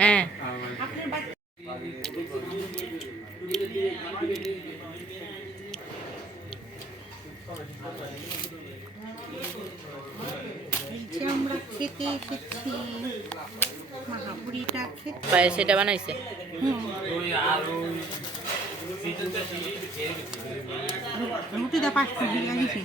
হ্যাঁ আমরা খেতে এসেছি মাহাপুরিটা খেতে। সেটা বানাইছে। রুটিটা 5 কেজি লাগিয়েছি।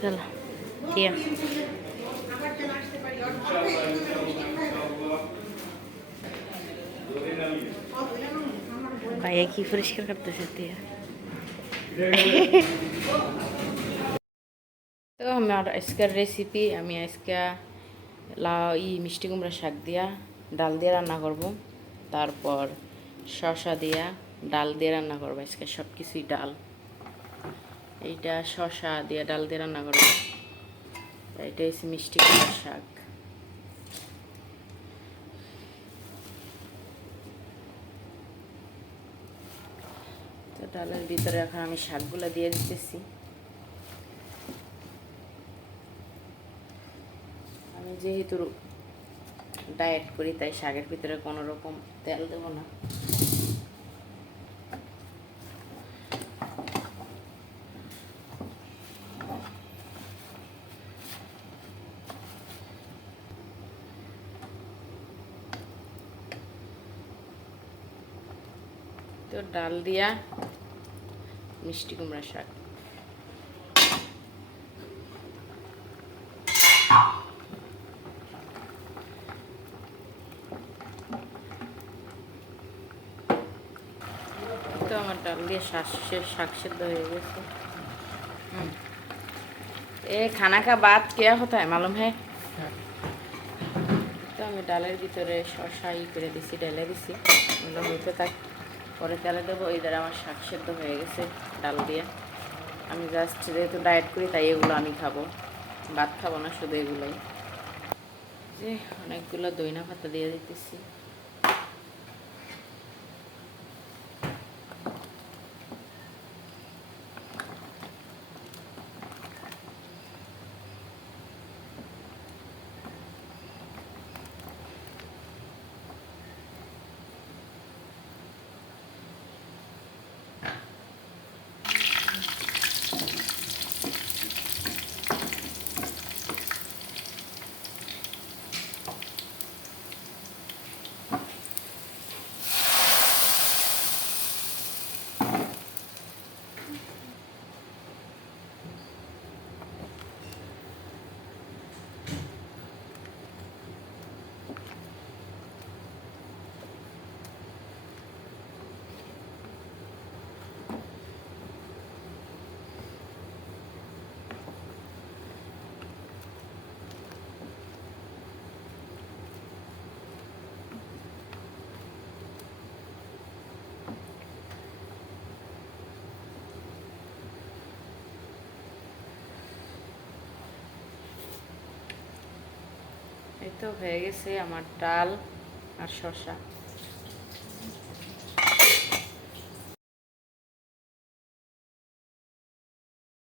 চলো টিয়া ভাইয়া কি পরিষ্কার করতেছে টিয়া। তো আমার আজকের রেসিপি, আমি আজকে মিষ্টি কুমড়া শাক দিয়া ডাল দিয়ে রান্না করব, তারপর শসা দিয়া ডাল দিয়ে রান্না করবো। আজকে সব কিছুই ডাল, এইটা শসা দিয়ে ডাল দিয়ে রান্না করবো। এটা হচ্ছে মিষ্টি কুমড়া শাক। তো ডালের ভিতরে এখন আমি শাকগুলো দিয়ে দিতেছি। আমি যেহেতু ডায়েট করি তাই শাকের ভিতরে কোনো রকম তেল দেবো না। তো ডাল দিয়া মিষ্টি কুমড়া শাক। তো আমার ডাল দিয়ে শাক সেদ্ধ হয়ে গেছে। এ খানা কা বাদ কে হতা है मालूम है। তো আমি ডালের ভিতরে শসা করে দিছি, ঢেলে দিছি, ওগুলো হইতে থাক, পরে তেলে দেবো। এই দ্বারা আমার শাক সেদ্ধ হয়ে গেছে ডাল দিয়ে। আমি জাস্ট যেহেতু ডায়েট করি তাই এগুলো আমি খাবো, ভাত খাবো না, শুধু এগুলোই। যে অনেকগুলো দইনা পাতা দিয়ে দিতেছি। এই তো হয়ে গেছে আমার ডাল আর শসা।